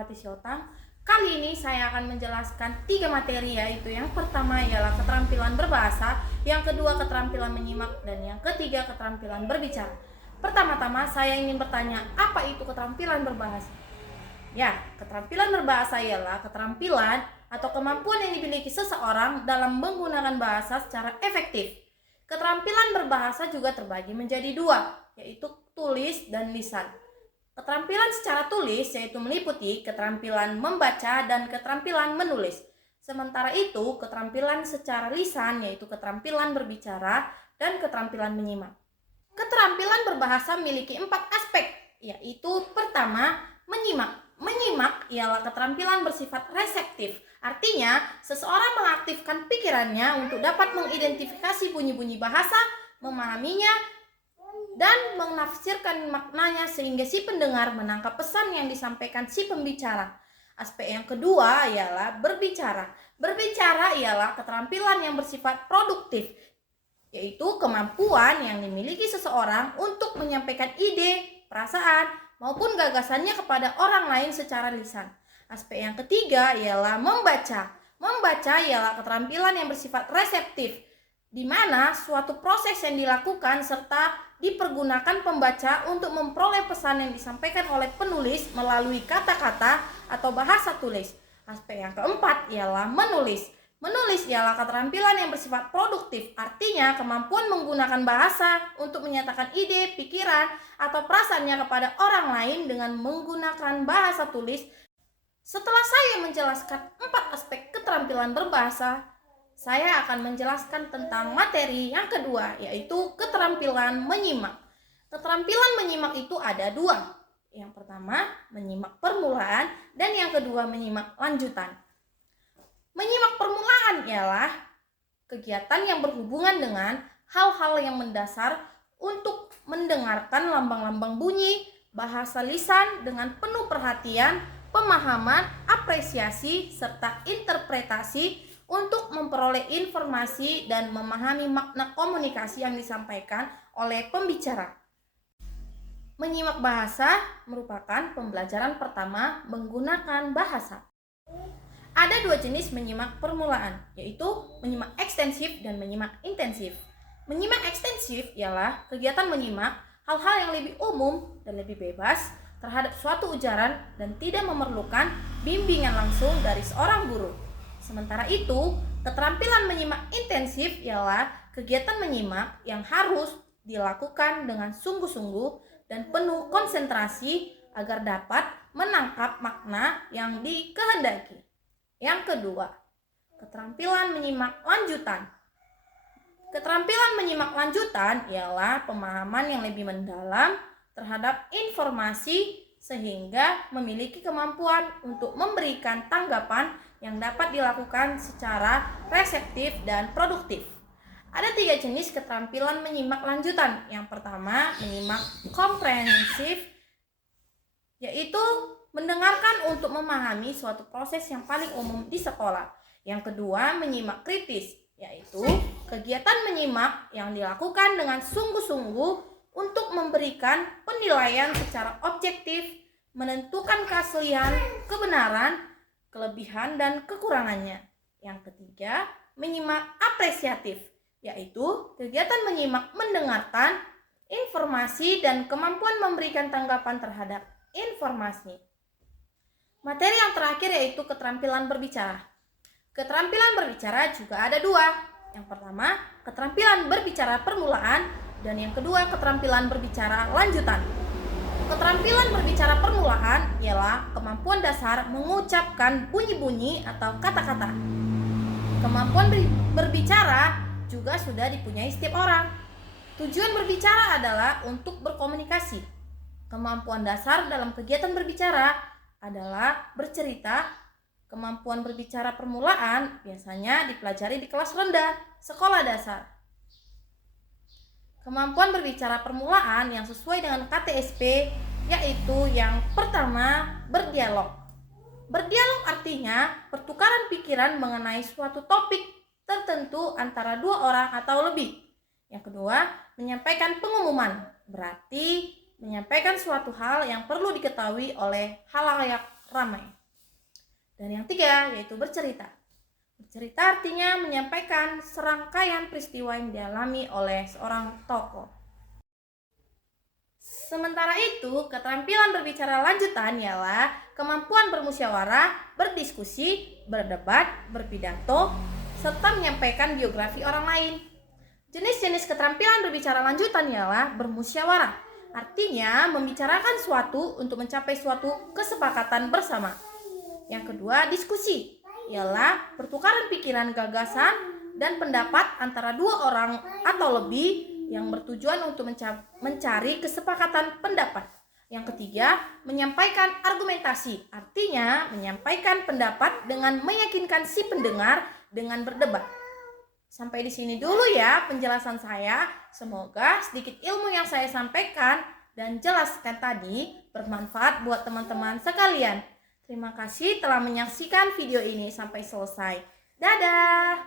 Puspawati Siotang. Kali ini saya akan menjelaskan 3 materi, yaitu yang pertama ialah keterampilan berbahasa, yang kedua keterampilan menyimak, dan yang ketiga keterampilan berbicara. Pertama-tama saya ingin bertanya, apa itu keterampilan berbahasa? Ya, keterampilan berbahasa ialah keterampilan atau kemampuan yang dimiliki seseorang dalam menggunakan bahasa secara efektif. Keterampilan berbahasa juga terbagi menjadi 2, yaitu tulis dan lisan. Keterampilan secara tulis yaitu meliputi keterampilan membaca dan keterampilan menulis. Sementara itu, keterampilan secara lisan yaitu keterampilan berbicara dan keterampilan menyimak. Keterampilan berbahasa memiliki 4 aspek, yaitu pertama, menyimak. Menyimak ialah keterampilan bersifat reseptif. Artinya, seseorang mengaktifkan pikirannya untuk dapat mengidentifikasi bunyi-bunyi bahasa, memahaminya, dan menafsirkan maknanya sehingga si pendengar menangkap pesan yang disampaikan si pembicara. Aspek yang kedua ialah berbicara. Berbicara ialah keterampilan yang bersifat produktif, yaitu kemampuan yang dimiliki seseorang untuk menyampaikan ide, perasaan, maupun gagasannya kepada orang lain secara lisan. Aspek yang ketiga ialah membaca. Membaca ialah keterampilan yang bersifat reseptif, di mana suatu proses yang dilakukan serta dipergunakan pembaca untuk memperoleh pesan yang disampaikan oleh penulis melalui kata-kata atau bahasa tulis. Aspek yang keempat ialah menulis. Menulis ialah keterampilan yang bersifat produktif, artinya kemampuan menggunakan bahasa untuk menyatakan ide, pikiran, atau perasaannya kepada orang lain dengan menggunakan bahasa tulis. Setelah saya menjelaskan 4 aspek keterampilan berbahasa, saya akan menjelaskan tentang materi yang kedua, yaitu keterampilan menyimak. Keterampilan menyimak itu ada 2. Yang pertama, menyimak permulaan, dan yang kedua, menyimak lanjutan. Menyimak permulaan ialah kegiatan yang berhubungan dengan hal-hal yang mendasar untuk mendengarkan lambang-lambang bunyi, bahasa lisan dengan penuh perhatian, pemahaman, apresiasi, serta interpretasi untuk memperoleh informasi dan memahami makna komunikasi yang disampaikan oleh pembicara. Menyimak bahasa merupakan pembelajaran pertama menggunakan bahasa. Ada 2 jenis menyimak permulaan, yaitu menyimak ekstensif dan menyimak intensif. Menyimak ekstensif ialah kegiatan menyimak hal-hal yang lebih umum dan lebih bebas terhadap suatu ujaran dan tidak memerlukan bimbingan langsung dari seorang guru. Sementara itu, keterampilan menyimak intensif ialah kegiatan menyimak yang harus dilakukan dengan sungguh-sungguh dan penuh konsentrasi agar dapat menangkap makna yang dikehendaki. Yang kedua, keterampilan menyimak lanjutan. Keterampilan menyimak lanjutan ialah pemahaman yang lebih mendalam terhadap informasi sehingga memiliki kemampuan untuk memberikan tanggapan yang dapat dilakukan secara reseptif dan produktif. Ada 3 jenis keterampilan menyimak lanjutan. Yang pertama, menyimak komprehensif, yaitu mendengarkan untuk memahami suatu proses yang paling umum di sekolah. Yang kedua, menyimak kritis, yaitu kegiatan menyimak yang dilakukan dengan sungguh-sungguh untuk memberikan penilaian secara objektif, menentukan keaslian, kebenaran, kelebihan dan kekurangannya. Yang ketiga, menyimak apresiatif, yaitu kegiatan menyimak mendengarkan informasi dan kemampuan memberikan tanggapan terhadap informasi. Materi yang terakhir yaitu keterampilan berbicara. Keterampilan berbicara juga ada 2. Yang pertama, keterampilan berbicara permulaan, dan yang kedua, keterampilan berbicara lanjutan. Keterampilan berbicara permulaan ialah kemampuan dasar mengucapkan bunyi-bunyi atau kata-kata. Kemampuan berbicara juga sudah dipunyai setiap orang. Tujuan berbicara adalah untuk berkomunikasi. Kemampuan dasar dalam kegiatan berbicara adalah bercerita. Kemampuan berbicara permulaan biasanya dipelajari di kelas rendah, sekolah dasar. Kemampuan berbicara permulaan yang sesuai dengan KTSP yaitu yang pertama, berdialog. Berdialog artinya pertukaran pikiran mengenai suatu topik tertentu antara 2 orang atau lebih. Yang kedua, menyampaikan pengumuman, berarti menyampaikan suatu hal yang perlu diketahui oleh khalayak ramai. Dan yang tiga yaitu bercerita. Bercerita artinya menyampaikan serangkaian peristiwa yang dialami oleh seorang tokoh. Sementara itu, keterampilan berbicara lanjutan ialah kemampuan bermusyawarah, berdiskusi, berdebat, berpidato, serta menyampaikan biografi orang lain. Jenis-jenis keterampilan berbicara lanjutan ialah bermusyawarah, artinya membicarakan suatu untuk mencapai suatu kesepakatan bersama. Yang kedua, diskusi, ialah pertukaran pikiran, gagasan, dan pendapat antara dua orang atau lebih yang bertujuan untuk mencari kesepakatan pendapat. Yang ketiga, menyampaikan argumentasi, artinya menyampaikan pendapat dengan meyakinkan si pendengar dengan berdebat. Sampai di sini dulu ya penjelasan saya. Semoga sedikit ilmu yang saya sampaikan dan jelaskan tadi bermanfaat buat teman-teman sekalian. Terima kasih telah menyaksikan video ini sampai selesai. Dadah!